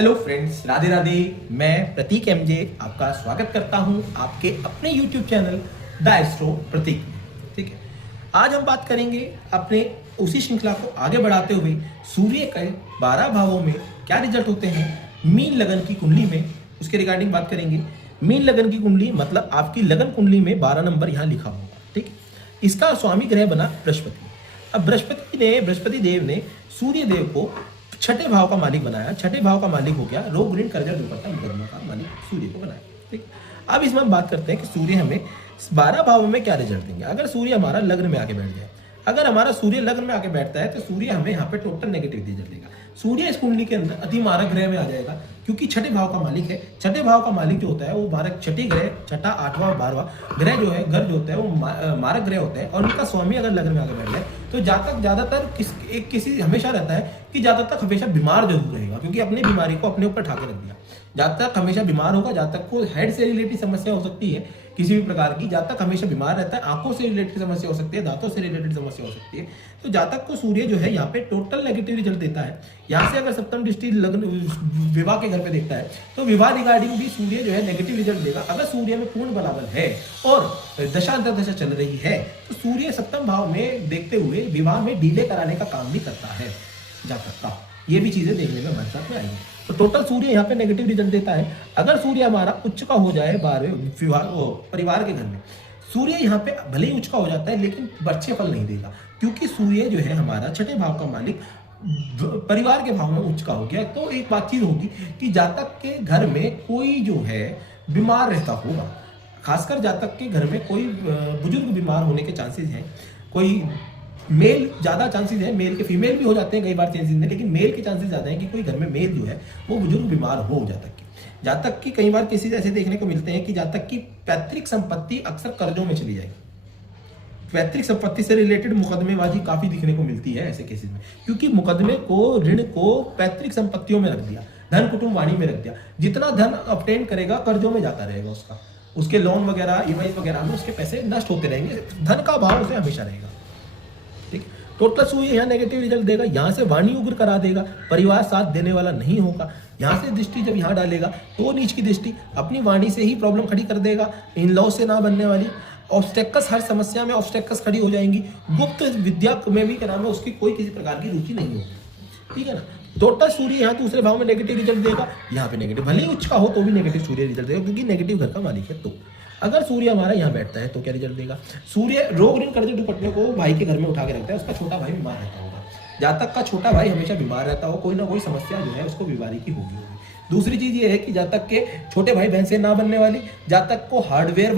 Hello friends, Radhe Radhe. मैं प्रतीक MJ आपका स्वागत करता हूं आपके अपने यूट्यूब चैनल द एस्ट्रो प्रतीक में। ठीक है, आज हम बात करेंगे अपने उसी श्रृंखला को आगे बढ़ाते हुए सूर्य के 12 भावों में क्या रिजल्ट होते हैं मीन लगन की कुंडली में, उसके रिगार्डिंग बात करेंगे। मीन लगन की कुंडली मतलब आपकी लगन कुंडली में 12 नंबर यहाँ लिखा होगा। ठीक है, इसका स्वामी ग्रह बना बृहस्पति। अब बृहस्पति देव ने सूर्य देव को छठे भाव का मालिक बनाया। छठे भाव का मालिक हो गया रोग ऋण कर्जा दुपट्टा मुकदमा का मालिक सूर्य को बनाया। ठीक, अब इसमें हम बात करते हैं कि सूर्य हमें 12 भावों में क्या रिजल्ट देंगे। अगर सूर्य हमारा लग्न में आके बैठ जाए, अगर हमारा सूर्य लग्न में आके बैठता है तो सूर्य हमें यहाँ पे टोटल नेगेटिव रिजल्ट देगा। सूर्य इस कुंडली के अंदर अति मारक ग्रह में आ जाएगा, क्योंकि छठे भाव का मालिक है। छठे भाव का मालिक जो होता है वो मारक छठी ग्रह, छठा, आठवां और 12वां ग्रह जो है, घर जो होता है वो मारक ग्रह होता है। और उनका स्वामी अगर लग्न में आकर बैठ जाए तो जातक ज्यादातर किसी हमेशा रहता है कि जातक हमेशा बीमार जरूर रहेगा, क्योंकि अपनी बीमारी को अपने ऊपर ठाके रख दिया। जातक हमेशा बीमार होगा, जातक को हेड से रिलेटेड समस्या हो सकती है किसी भी प्रकार की, जातक हमेशा बीमार रहता है, आंखों से रिलेटेड समस्या हो सकती है, दांतों से रिलेटेड समस्या हो सकती है। तो जातक को सूर्य जो है यहाँ पे टोटल नेगेटिव रिजल्ट देता है। यहाँ से अगर सप्तम दृष्टि लग्न विवाह के घर पे देखता है तो विवाह रिगार्डिंग भी सूर्य जो है नेगेटिव रिजल्ट देगा। अगर सूर्य में पूर्ण बलाबल है और दशा अंतर्दशा चल रही है तो सूर्य सप्तम भाव में देखते हुए विवाह में डिले कराने का काम भी करता है जातक का। ये भी चीजें देखने में हमारे साथ में आएंगी। तो टोटल सूर्य यहाँ पे नेगेटिव रिजल्ट देता है। अगर सूर्य हमारा उच्च का हो जाए परिवार के घर में, सूर्य यहाँ पे भले ही उच्च का हो जाता है लेकिन अच्छे फल नहीं देगा, क्योंकि सूर्य जो है हमारा छठे भाव का मालिक परिवार के भाव में उच्च का हो गया। तो एक बात चीज होगी कि जातक के घर में कोई जो है बीमार रहता होगा, खासकर जातक के घर में कोई बुजुर्ग बीमार होने के चांसेस हैं। कोई मेल ज्यादा चांसेस है, मेल के फीमेल भी हो जाते हैं कई बार चांसेस में, लेकिन मेल के चांसेस ज्यादा है कि कोई घर में मेल जो है वो बुजुर्ग बीमार हो जातक की कई बार केसेस ऐसे देखने को मिलते हैं कि जातक की पैतृक संपत्ति अक्सर कर्जों में चली जाएगी। पैतृक संपत्ति से रिलेटेड मुकदमेबाजी काफी दिखने को मिलती है ऐसे केसेस में, क्योंकि मुकदमे को, ऋण को पैतृक संपत्तियों में रख दिया, धन कुटुंब वाणी में रख दिया। जितना धन ऑब्टेन करेगा कर्जों में जाता रहेगा, उसके लोन वगैरह, ईएमआई वगैरह में उसके पैसे नष्ट होते रहेंगे। धन का अभाव उसे हमेशा रहेगा। ठीक, टोटल सूर्य यहाँ नेगेटिव रिजल्ट देगा। यहाँ से वाणी उग्र करा देगा, परिवार साथ देने वाला नहीं होगा। यहाँ से दृष्टि जब यहाँ डालेगा तो नीच की दृष्टि अपनी वाणी से ही प्रॉब्लम खड़ी कर देगा, इन लॉ से ना बनने वाली ऑब्स्टेकल्स, हर समस्या में ऑब्स्टेकल्स खड़ी हो जाएंगी। गुप्त विद्या में भी क्या नाम है उसकी कोई किसी प्रकार की रुचि नहीं होगी। ठीक है ना, टोटल सूर्य यहाँ दूसरे भाव में नेगेटिव रिजल्ट देगा। यहाँ पे नेगेटिव भले ही उच्च का हो तो भी नेगेटिव सूर्य रिजल्ट देगा, क्योंकि नेगेटिव घर का मालिक है। तो अगर सूर्य हमारा यहाँ बैठता है तो क्या रिजल्ट देगा। सूर्य रोग ऋण कर्ज दुपट्टे को भाई के घर में उठा के रखता है, उसका छोटा भाई बीमार रहता होगा। जातक का छोटा भाई हमेशा बीमार रहता हो, कोई ना कोई समस्या जो है उसको बीमारी की होगी। दूसरी चीज ये है कि जातक के छोटे भाई बहन से ना बनने वाली, जातक को हार्डवर्क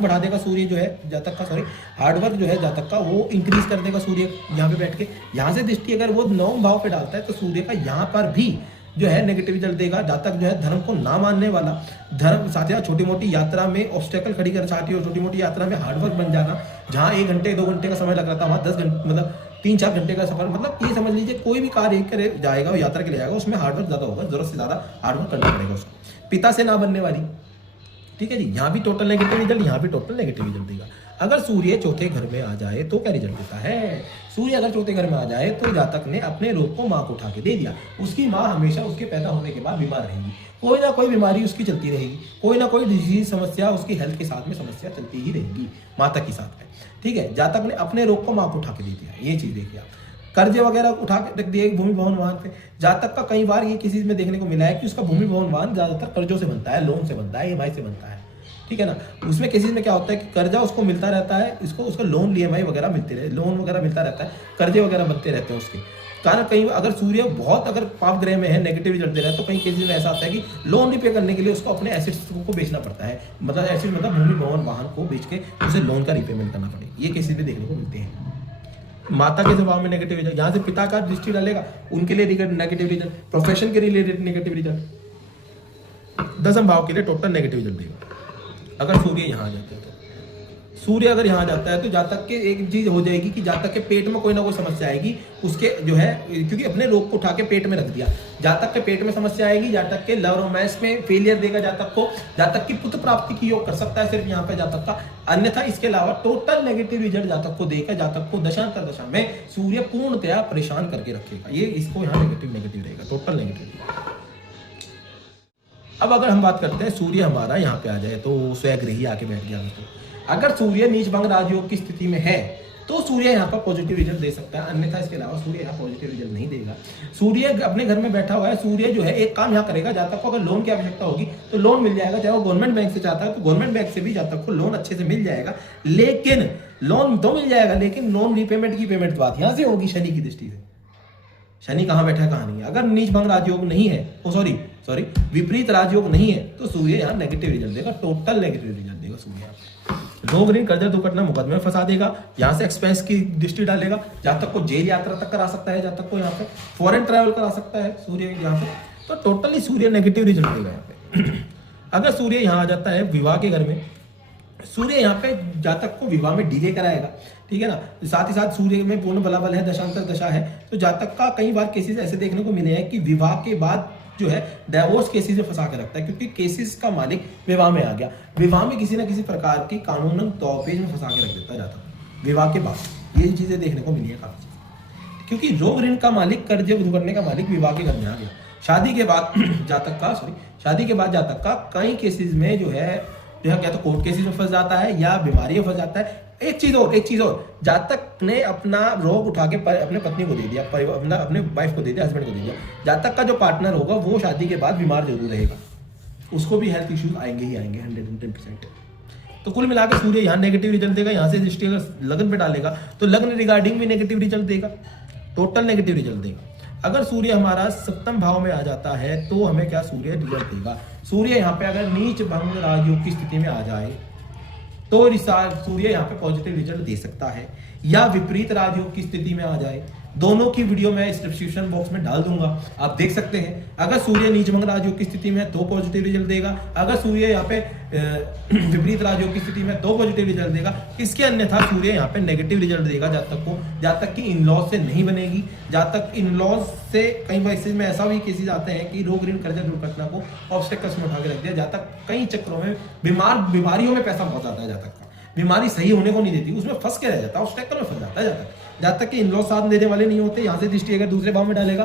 बढ़ा देगा सूर्य जो है जातक का, हार्डवर्क जो है जातक का वो इंक्रीज कर देगा सूर्य यहाँ पे बैठ के। यहाँ से दृष्टि अगर वो 9 भाव पे डालता है तो सूर्य का यहाँ पर भी जो है नेगेटिव रिजल्ट देगा। जातक जो है धर्म को ना मानने वाला, धर्म साथ छोटी मोटी यात्रा में ऑब्स्टेकल खड़ी कर चाहती हो, छोटी मोटी यात्रा में हार्डवर्क बन जाना, जहाँ 1 घंटे 2 घंटे का समय लग रहा था वहाँ 10 घंटे मतलब 3-4 घंटे का सफर, मतलब ये समझ लीजिए कोई भी कार्य करे जाएगा, यात्रा के लिए जाएगा, उसमें हार्डवर्क ज्यादा होगा, जरूरत से ज्यादा हार्डवर्क करना पड़ेगा उसको। पिता से ना बनने वाली, ठीक है जी, यहाँ भी टोटल नेगेटिव रिजल्ट, यहाँ भी टोटल नेगेटिव रिजल्ट देगा। अगर सूर्य चौथे घर में आ जाए तो क्या रिजल्ट देता है। सूर्य अगर चौथे घर में आ जाए तो जातक ने अपने रोग को माँ को उठा के दे दिया। उसकी माँ हमेशा उसके पैदा होने के बाद बीमार रहेगी, कोई ना कोई बीमारी उसकी चलती रहेगी, कोई ना कोई डिजीज समस्या उसकी हेल्थ के साथ में समस्या चलती ही रहेगी माता के साथ में। ठीक है, जातक ने अपने रोग को माँ को उठा के दे दिया। ये चीज देखिए आप, कर्ज वगैरह उठा के रख दिए भूमि भवन वाहन पे। जातक का कई बार ये किसी में देखने को मिला है कि उसका भूमि भवन वाहन ज्यादातर कर्जों से बनता है, लोन से बनता है, ईएमआई से बनता है। ठीक है ना, उसमें केसेस में क्या होता है कि कर्जा उसको मिलता रहता है, इसको उसका लोन ईएमआई वगैरह मिलते रहे, लोन वगैरह मिलता रहता है, कर्जे वगैरह बनते रहते हैं उसके कारण। कहीं अगर सूर्य बहुत अगर पाप ग्रह में है, नेगेटिव रिजल्ट दे रहा है, तो कई केसेस में ऐसा होता है कि लोन रिपे करने के लिए उसको अपने एसेट्स को बेचना पड़ता है, मतलब एसेट मतलब भूमि भवन वाहन को बेच के उसे लोन का रिपेमेंट करना पड़ेगा। ये केसेस भी देखने को मिलते हैं। माता के स्वभाव में नेगेटिव रिजल्ट, यहाँ से पिता का दृष्टि डालेगा उनके लिए नेगेटिव रिजल्ट, प्रोफेशन के रिलेटेड नेगेटिव रिजल्ट, 10वें भाव के लिए टोटल नेगेटिव रिजल्ट देगा। अगर सूर्य यहाँ आ जाता है तो सूर्य अगर यहाँ जाता है तो जातक के एक चीज हो जाएगी कि जातक के पेट में कोई ना कोई समस्या आएगी उसके जो है, क्योंकि अपने रोग को उठा के पेट में रख दिया। जातक के पेट में समस्या आएगी, जातक के लव रोमांस में फेलियर देगा जातक को, जातक की पुत्र प्राप्ति की योग कर सकता है सिर्फ यहाँ पे जातक का, अन्यथा इसके अलावा टोटल नेगेटिव रिजल्ट जातक को देगा। जातक को दशांतर दशा में सूर्य पूर्णतया परेशान करके रखेगा। ये इसको यहाँ नेगेटिव रहेगा, टोटल नेगेटिव। अब अगर हम बात करते हैं सूर्य हमारा यहाँ पे आ जाए तो स्वग्रही आके बैठ गया, तो अगर सूर्य नीच भंग राजयोग की स्थिति में है तो सूर्य यहाँ पर पॉजिटिव रिजल्ट दे सकता है, अन्यथा इसके अलावा सूर्य यहाँ पॉजिटिव रिजल्ट नहीं देगा। सूर्य अपने घर में बैठा हुआ है, सूर्य जो है एक काम यहाँ करेगा, जातक को अगर लोन की आवश्यकता होगी तो लोन मिल जाएगा, चाहे वो गवर्नमेंट बैंक से चाहता है तो गवर्नमेंट बैंक से भी जातक को लोन अच्छे से मिल जाएगा। लेकिन लोन तो मिल जाएगा, लेकिन लोन रीपेमेंट की पेमेंट बात यहाँ से होगी शनि की दृष्टि से। शनि कहाँ बैठा है कहाँ नहीं है। अगर नीच भंग राजयोग नहीं है, सॉरी विपरीत राजयोग नहीं है, तो सूर्य यहाँ नेगेटिव रिजल्ट देगा, टोटल नेगेटिव रिजल्ट देगा सूर्य। रोग ऋण कर्ज दुर्घटना मुकदमे में फंसा देगा, यहाँ से एक्सपेंस की दृष्टि डालेगा, जातक को जेल यात्रा तक करा सकता है, जातक को यहाँ पे फॉरेन ट्रैवल करा सकता है सूर्य यहाँ पे, तो टोटली सूर्य नेगेटिव रिजल्ट देगा यहाँ पे। अगर सूर्य यहाँ आ जाता है विवाह के घर में, सूर्य यहाँ पे जातक को विवाह में डिले कराएगा, ठीक है ना। साथ ही साथ सूर्य में पूर्ण बलाबल है, दशांतर दशा है, तो जातक का कई बार केसेस ऐसे देखने को मिले हैं कि विवाह के बाद जो है डाइवोर्स केसेस में फंसा के रखता है, क्योंकि केसेस का मालिक विवाह में आ गया, विवाह में किसी ना किसी प्रकार की कानूनन तौपेज में फंसा के रख देता है जातक विवाह के बाद। ये चीजें देखने को मिली है काफी, क्योंकि रोग ऋण का मालिक, कर्ज करने का मालिक विवाह के घर में आ गया। शादी के बाद जातक का कई केसेस में जो है क्या तो कोर्ट केसेस में फंस जाता है या बीमारी में फंस जाता है। एक चीज और, जातक ने अपना रोग उठा के अपने पत्नी को दे दिया, अपने वाइफ को दे दिया, हस्बैंड को दे दिया, जातक का जो पार्टनर होगा वो शादी के बाद बीमार जरूर रहेगा, उसको भी हेल्थ इश्यूज आएंगे ही आएंगे 110%। तो कुल मिलाकर सूर्य यहाँ नेगेटिव रिजल्ट देगा। यहाँ से दृष्टि अगर लग्न पे डालेगा तो लग्न रिगार्डिंग भी नेगेटिव रिजल्ट देगा, टोटल नेगेटिव रिजल्ट देगा। अगर सूर्य हमारा सप्तम भाव में आ जाता है तो हमें क्या सूर्य रिजल्ट देगा। सूर्य यहाँ पे अगर नीच भंग राजयोग की स्थिति में आ जाए तो सूर्य यहाँ पे पॉजिटिव रिजल्ट दे सकता है, या विपरीत राजयोग की स्थिति में आ जाए। दोनों की वीडियो मैं इस डिस्क्रिप्शन बॉक्स में डाल दूंगा, आप देख सकते हैं। अगर सूर्य नीच भंग राजयोग की स्थिति में है तो पॉजिटिव रिजल्ट देगा, अगर सूर्य यहाँ पे विपरीत राजयोग की स्थिति में तो पॉजिटिव रिजल्ट देगा। इसके अन्यथा सूर्य यहाँ पे नेगेटिव रिजल्ट देगा जातक को। जातक की इन-लॉज से नहीं बनेगी, जातक इन-लॉज से कई बार में ऐसा भी केसेस आते हैं कि रोग ऋण कर्ज दुर्घटना को ऑब्स्टेकल्स में उठा के रख दिया। जातक कई चक्रों में बीमारियों में पैसा बहुत जाता है, जातक का बीमारी सही होने को नहीं देती, उसमें फंस के रह जाता है, ऑब्स्टेकल में फंस जाता है जातक। जातक के इन-लॉ साथ देने वाले नहीं होते, यहाँ से दृष्टि अगर दूसरे भाव में डालेगा,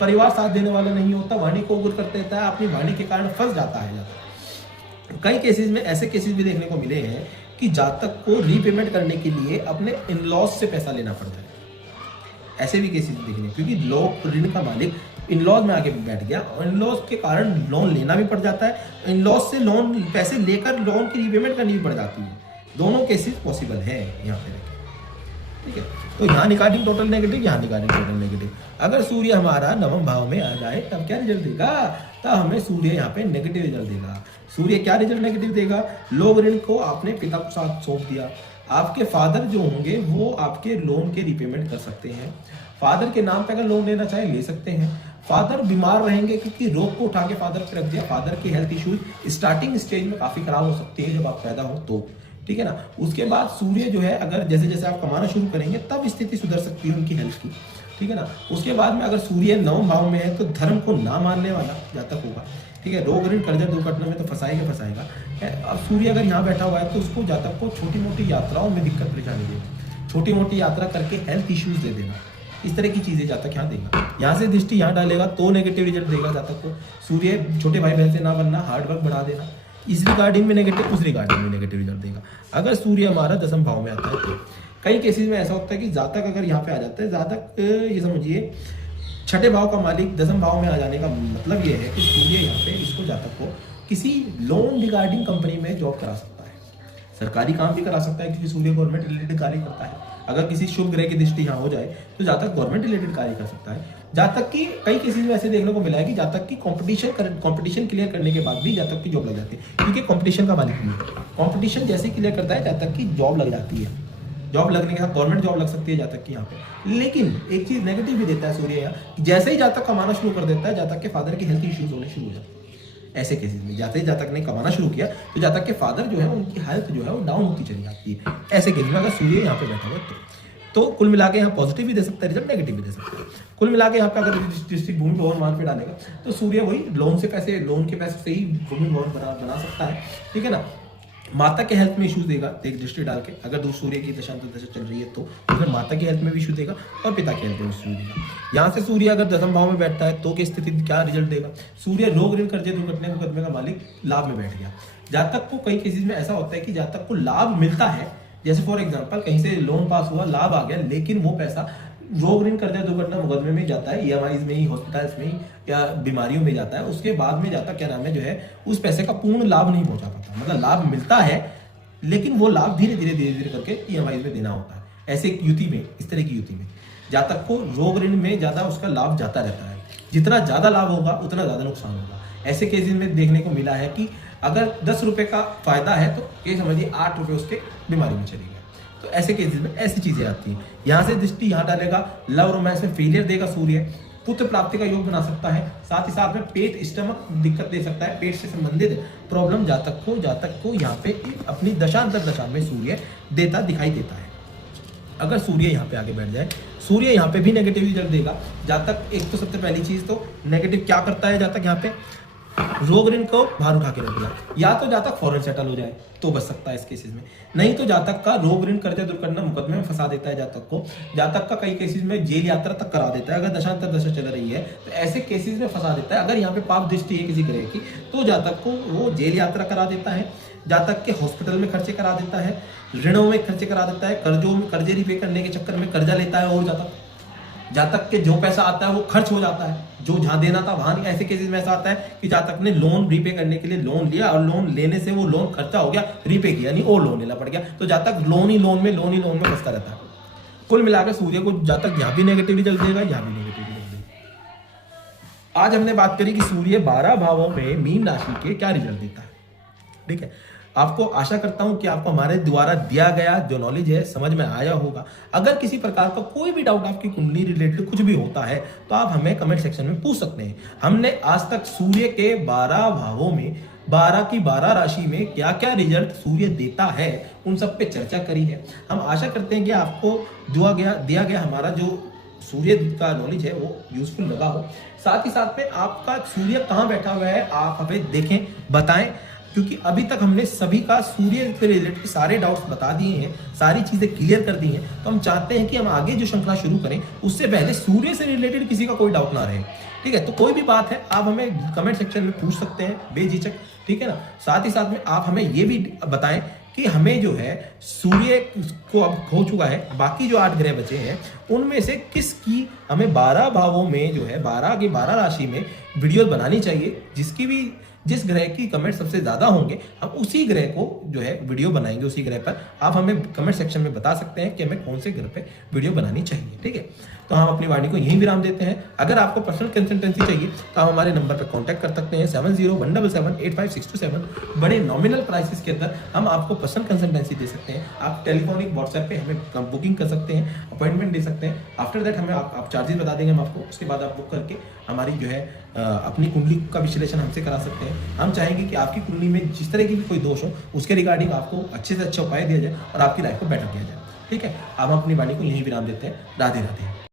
परिवार साथ देने वाला नहीं होता, वाणी को उग्र कर देता है, अपनी वाणी के कारण फंस जाता है जातक। कई केसेस में ऐसे केसेस भी देखने को मिले हैं कि जातक को रीपेमेंट करने के लिए अपने इन-लॉज से पैसा लेना पड़ता है, ऐसे भी केसेस देखने, क्योंकि लोग ऋण का मालिक इन-लॉज में आके बैठ गया और इन-लॉज के कारण लोन लेना भी पड़ जाता है, इन-लॉज से लोन पैसे लेकर लोन की रीपेमेंट करनी भी पड़ जाती है। दोनों केसेस पॉसिबल है यहाँ पे, ठीक है। तो यहाँ निकालिंग टोटल नेगेटिव, यहाँ निकालिंग टोटल नेगेटिव। अगर सूर्य हमारा नवम भाव में आ जाए तब क्या रिजल्ट देगा, तब हमें सूर्य यहाँ पे नेगेटिव रिजल्ट देगा। सूर्य क्या रिजल्ट नेगेटिव देगा, लोग ऋण को आपने पिता को साथ सौंप दिया, आपके फादर जो होंगे वो आपके लोन के रिपेमेंट कर सकते हैं, फादर के नाम पे अगर लोन लेना चाहे ले सकते हैं। फादर बीमार रहेंगे क्योंकि रोग को उठा के फादर पे रख दिया, फादर की हेल्थ इश्यूज स्टार्टिंग स्टेज में काफी खराब हो सकती है जब आप पैदा हो तो, ठीक है ना। उसके बाद सूर्य जो है अगर जैसे जैसे आप कमाना शुरू करेंगे तब स्थिति सुधर सकती है उनकी हेल्थ की, ठीक है ना। उसके बाद में अगर सूर्य नवम भाव में है तो धर्म को ना मानने वाला जातक होगा, ठीक है। रोग ऋण कर्ज दुर्घटना में तो फंसाएगा। अब सूर्य अगर यहाँ बैठा हुआ है तो उसको जातक को छोटी मोटी यात्राओं में दिक्कत परेशानी देगा, छोटी मोटी यात्रा करके हेल्थ इश्यूज दे देना, इस तरह की चीजें जातक यहाँ देगा। यहाँ से दृष्टि यहाँ डालेगा तो नेगेटिव रिजल्ट देगा जातक को। सूर्य छोटे भाई बहन से ना बनना, हार्डवर्क बढ़ा देना, इस रिगार्डिंग में नेगेटिव, उस रिगार्डिंग में नेगेटिव रिजल्ट देगा। अगर सूर्य हमारा दसम भाव में आता है तो कई केसेस में ऐसा होता है कि जातक अगर यहाँ पे आ जाता है, जातक ये समझिए छठे भाव का मालिक दसम भाव में आ जाने का मतलब ये है कि सूर्य यहाँ पे इसको जातक को किसी लोन रिगार्डिंग कंपनी में जॉब करा सकता है, सरकारी काम भी करा सकता है क्योंकि सूर्य गवर्नमेंट रिलेटेड कार्य करता है। अगर किसी शुभ ग्रह की दृष्टि यहाँ हो जाए तो जातक गवर्नमेंट रिलेटेड कार्य कर सकता है। जातक की कई केसेस में ऐसे देखने को मिला है कि जातक की कंपटीशन क्लियर करने के बाद भी जातक की जॉब लग जाती है, क्योंकि कंपटीशन का मालिक नहीं है। कंपटीशन जैसे क्लियर करता है जातक की जॉब लग जाती है, जॉब लगने के साथ गवर्नमेंट जॉब लग सकती है जातक की यहाँ पे। लेकिन एक चीज नेगेटिव भी देता है सूर्य यहाँ, जैसे ही जातक कमाना शुरू कर देता है जातक के फादर के हेल्थ इश्यूज होने शुरू हो जाते हैं। ऐसे केसेस में जाते ही जातक ने कमाना शुरू किया तो जातक के फादर जो है उनकी हेल्थ जो है वो डाउन होती चली जाती है। ऐसे केस में अगर सूर्य यहाँ पे बैठा हुआ तो कुल मिला के यहाँ पॉजिटिव भी दे सकता है रिजल्ट, नेगेटिव भी दे सकता है। कुल मिला के यहाँ पे अगर डिस्ट्रिक्ट भूमि भवन मान पे डालेगा तो सूर्य वही लोन के पैसे से ही भूमि भवन बना सकता है, ठीक है ना। माता के हेल्थ में इशू देगा, एक दृष्टि डाल के, अगर दो सूर्य की दशा चल रही है तो उसमें माता की हेल्थ में भी इशू देगा और पिता की हेल्थ में इशू देगा। यहाँ से सूर्य अगर दसम भाव में बैठता है तो की स्थिति क्या रिजल्ट देगा? सूर्य रोग ऋण कर्जे दुर्घटना मुकदमे का मालिक लाभ में बैठ गया। जातक को कई केसेस में ऐसा होता है कि जातक को लाभ मिलता है, जैसे फॉर एग्जाम्पल कहीं से लोन पास हुआ, लाभ आ गया, लेकिन वो पैसा रोग ऋण कर्जा दुर्घटना मुकदमे में जाता है, ईएमआईज में ही, हॉस्पिटल्स में ही या बीमारियों में जाता है। उसके बाद में जाता क्या नाम है जो है उस पैसे का पूर्ण लाभ नहीं पहुंचा पाता। मतलब लाभ मिलता है लेकिन वो लाभ धीरे धीरे करके ईएमआईज में देना होता है। ऐसे एक युति में, इस तरह की युति में जातक को रोग ऋण में ज्यादा उसका लाभ जाता रहता है। जितना ज्यादा लाभ होगा उतना ज्यादा नुकसान होगा। ऐसे केसेस में देखने को मिला है कि अगर 10 रुपए का फायदा है तो ये समझिए 8 रुपए उसके बीमारी में चली गए। तो ऐसे केसेस में ऐसी चीजें आती हैं। यहाँ से दृष्टि यहाँ डालेगा, लव रोमांस में फेलियर देगा सूर्य, पुत्र प्राप्ति का योग बना सकता है, साथ ही साथ में पेट स्टमक दिक्कत दे सकता है, पेट से संबंधित प्रॉब्लम जातक को यहाँ पे अपनी दशांतर दशा में सूर्य देता दिखाई देता है। अगर सूर्य यहाँ पे आगे बैठ जाए, सूर्य यहाँ पे भी नेगेटिव रिजल्ट देगा। जातक एक तो सबसे पहली चीज तो नेगेटिव क्या करता है, जातक यहाँ पे रोग ऋण को भार उठा के रखेगा। या तो जातक फॉरेन सेटल हो जाए तो बच सकता है इस केसेस में, नहीं तो जातक का रोग ऋण कर्जा दुर्घटना मुकदमे में फंसा देता है जातक को। जातक का कई केसेस में जेल यात्रा तक करा देता है, अगर दशांतर दशा चल रही है तो ऐसे केसेस में फंसा देता है। अगर यहाँ पे पाप दृष्टि है किसी ग्रह की तो जातक को वो जेल यात्रा करा देता है, जातक के हॉस्पिटल में खर्चे करा देता है, ऋणों में खर्चे करा देता है, कर्जे रिपे करने के चक्कर में कर्जा लेता है, और जातक के जो पैसा आता है वो खर्च हो जाता है, जो जहां देना था वहां नहीं। ऐसे केसेस में ऐसा आता है कि जातक ने लोन रीपे करने के लिए लोन लिया और लोन लेने से वो लोन खर्चा हो गया, रीपे किया नहीं और लोन लेना पड़ गया, तो जातक लोन ही लोन में फंसता रहता है। कुल मिलाकर सूर्य को जातक यहाँ भी नेगेटिव रिजल्ट देगा, यहाँ भी नेगेटिव रिजल्ट देगा। आज हमने बात करी कि सूर्य 12 भावों में मीन राशि के क्या रिजल्ट देता है। ठीक है, आपको आशा करता हूं कि आपको हमारे द्वारा दिया गया जो नॉलेज है समझ में आया होगा। अगर किसी प्रकार का कोई भी डाउट आपकी कुंडली रिलेटेड कुछ भी होता है तो आप हमें कमेंट सेक्शन में पूछ सकते हैं। हमने आज तक सूर्य के 12 भावों में 12 की 12 राशि में क्या क्या रिजल्ट सूर्य देता है उन सब पे चर्चा करी है। हम आशा करते हैं कि आपको दिया गया हमारा जो सूर्य का नॉलेज है वो यूजफुल लगा हो। साथ ही साथ में आपका सूर्य कहाँ बैठा हुआ है आप हमें देखें, बताएं, क्योंकि अभी तक हमने सभी का सूर्य से रिलेटेड सारे डाउट्स बता दिए हैं, सारी चीजें क्लियर कर दी हैं। तो हम चाहते हैं कि हम आगे जो श्रृंखला शुरू करें उससे पहले सूर्य से रिलेटेड किसी का कोई डाउट ना रहे। ठीक है, तो कोई भी बात है आप हमें कमेंट सेक्शन में पूछ सकते हैं बेझिझक। ठीक है ना, साथ ही साथ में आप हमें ये भी बताएं कि हमें जो है सूर्य को अब हो चुका है, बाकी जो 8 ग्रह बचे हैं उनमें से किसकी हमें 12 भावों में जो है 12 की 12 राशि में वीडियो बनानी चाहिए। जिस ग्रह की कमेंट सबसे ज्यादा होंगे हम उसी ग्रह को जो है वीडियो बनाएंगे। उसी ग्रह पर आप हमें कमेंट सेक्शन में बता सकते हैं कि हमें कौन से ग्रह पे वीडियो बनानी चाहिए। ठीक है, तो हम अपनी वाणी को यहीं विराम देते हैं। अगर आपको पर्सनल कंसल्टेंसी चाहिए तो आप हमारे नंबर पर कांटेक्ट कर सकते हैं 7017785627। बड़े नॉमिनल प्राइसेस के अंदर हम आपको पर्सनल कंसल्टेंसी दे सकते हैं। आप टेलीफोनिक व्हाट्सएप पे हमें बुकिंग कर सकते हैं, अपॉइंटमेंट दे सकते हैं। आफ्टर दैट हमें आप चार्जेस बता देंगे हम आपको, उसके बाद आप बुक करके हमारी जो है अपनी कुंडली का विश्लेषण हमसे करा सकते हैं। हम चाहेंगे कि आपकी कुंडली में जिस तरह की भी कोई दोष हो उसके रिगार्डिंग आपको अच्छे से अच्छा उपाय दिया जाए और आपकी लाइफ को बेटर किया जाए। ठीक है, आप अपनी वाणी को यहीं विराम देते हैं। राधे राधे।